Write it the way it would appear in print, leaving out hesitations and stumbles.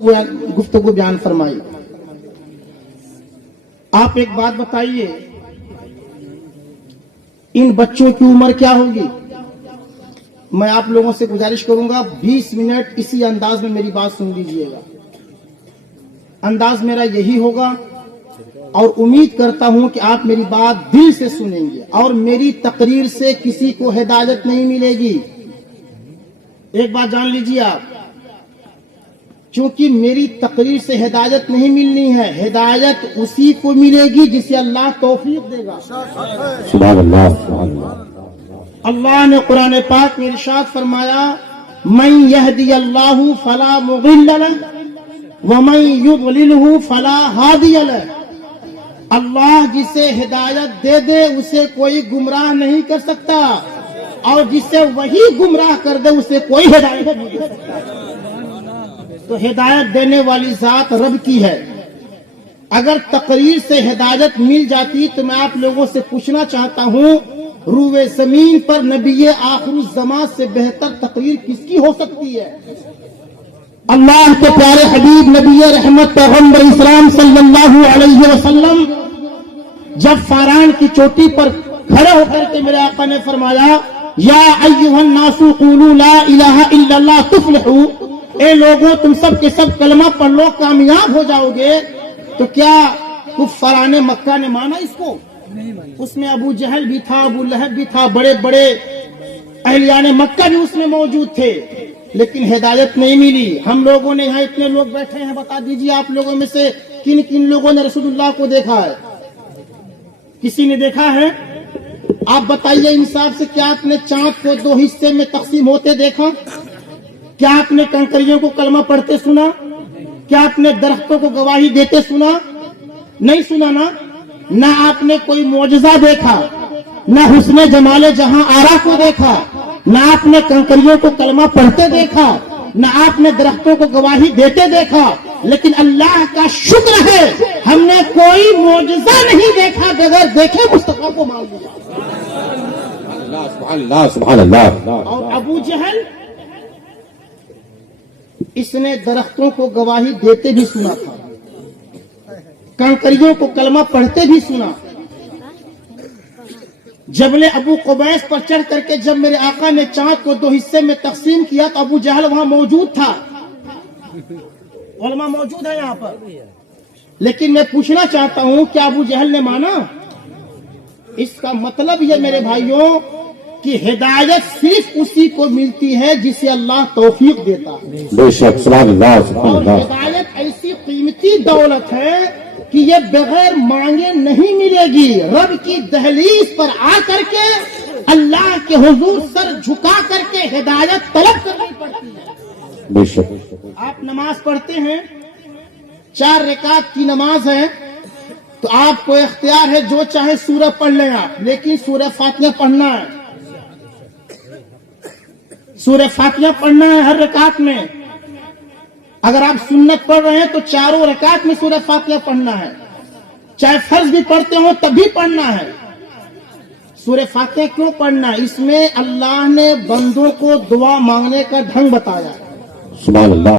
गुफ्तगू बयान फरमाई। आप एक बात बताइए, इन बच्चों की उम्र क्या होगी? मैं आप लोगों से गुजारिश करूंगा 20 मिनट इसी अंदाज में मेरी बात सुन लीजिएगा। अंदाज मेरा यही होगा और उम्मीद करता हूं कि आप मेरी बात दिल से सुनेंगे और मेरी तकरीर से किसी को हिदायत नहीं मिलेगी। एक बात जान लीजिए आप, क्योंकि मेरी तकरीर से हिदायत नहीं मिलनी है, हिदायत उसी को मिलेगी जिसे अल्लाह तौफीक देगा। सुभान अल्लाह, सुभान अल्लाह। अल्लाह ने कुरान पाक में इरशाद फरमाया, मन यहदी अल्लाहु फला मुदिल्ल लहु व मन युद्लिलहु फला हादिय लहु। अल्लाह जिसे हिदायत दे दे उसे कोई गुमराह नहीं कर सकता और जिसे वही गुमराह कर दे उसे कोई हिदायत नहीं दे सकता। तो हिदायत देने वाली जात रब की है। अगर तकरीर से हिदायत मिल जाती तो मैं आप लोगों से पूछना चाहता हूं, रूए जमीन पर नबी आखिरुज़्ज़मां से बेहतर तकरीर किसकी हो सकती है? अल्लाह के प्यारे हबीब नबी रहमत पैगंबर इस्लाम सल्लल्लाहु अलैहि वसल्लम जब फारान की चोटी पर खड़े होकर के मेरे आका ने फरमाया, या अय्युहन नासु क़ूलू ला इलाहा इल्लल्लाह तुफ्लिहू, ए लोगों तुम सब के सब कलमा पढ़ लो कामयाब हो जाओगे। तो क्या कुफ्फाराने मक्का ने माना इसको? उसमें अबू जहल भी था, अबू लहब भी था, बड़े बड़े अहलियाने मक्का भी उसमें मौजूद थे, लेकिन हिदायत नहीं मिली। हम लोगों ने यहाँ इतने लोग बैठे हैं, बता दीजिए आप लोगों में से किन किन लोगों ने रसूलुल्लाह को देखा है? किसी ने देखा है? आप बताइए इंसाफ से, क्या आपने चांद को दो हिस्से में तकसीम होते देखा? क्या आपने कंकरियों को कलमा पढ़ते सुना? क्या आपने दरख्तों को गवाही देते सुना? नहीं सुना ना आपने कोई मौजज़ा देखा, ना हुस्ने जमाले जहां आरा को देखा, ना आपने कंकरियों को कलमा पढ़ते देखा, ना आपने दरख्तों को गवाही देते देखा। लेकिन अल्लाह का शुक्र है हमने कोई मौजज़ा नहीं देखा, बगैर देखे मुस्तफा को मान लिया। सुभान अल्लाह, सुभान अल्लाह। और अबू जहल, इसने दरख्तों को गवाही देते भी सुना था, कंकरियों को कलमा पढ़ते भी सुना। जबले अबू कुबैस पर चढ़ करके जब मेरे आका ने चांद को दो हिस्से में तकसीम किया तो अबू जहल वहां मौजूद था। उलमा मौजूद है यहाँ पर, लेकिन मैं पूछना चाहता हूं क्या अबू जहल ने माना? इसका मतलब ये मेरे भाइयों कि हिदायत सिर्फ उसी को मिलती है जिसे अल्लाह तौफीक देता है। बेशक, सुभान अल्लाह, सुभान और अल्लाह। हिदायत ऐसी कीमती दौलत है कि ये बगैर मांगे नहीं मिलेगी। रब की दहलीज पर आकर के अल्लाह के हुजूर सर झुका करके हिदायत तलब करनी पड़ती है। बेशक। आप नमाज पढ़ते हैं, 4 रकात की नमाज है, तो आपको इख्तियार है जो चाहे सूरह पढ़ लें आप, लेकिन सूरह फातिहा पढ़ना है। सूरह फातिहा पढ़ना है हर रकात में। अगर आप सुन्नत पढ़ रहे हैं तो चारों रकात में सूरह फातिहा पढ़ना है, चाहे फर्ज भी पढ़ते हो तब भी पढ़ना है। सूरह फातिहा क्यों पढ़ना है? इसमें अल्लाह ने बंदों को दुआ मांगने का ढंग बताया है। सुभान अल्लाह।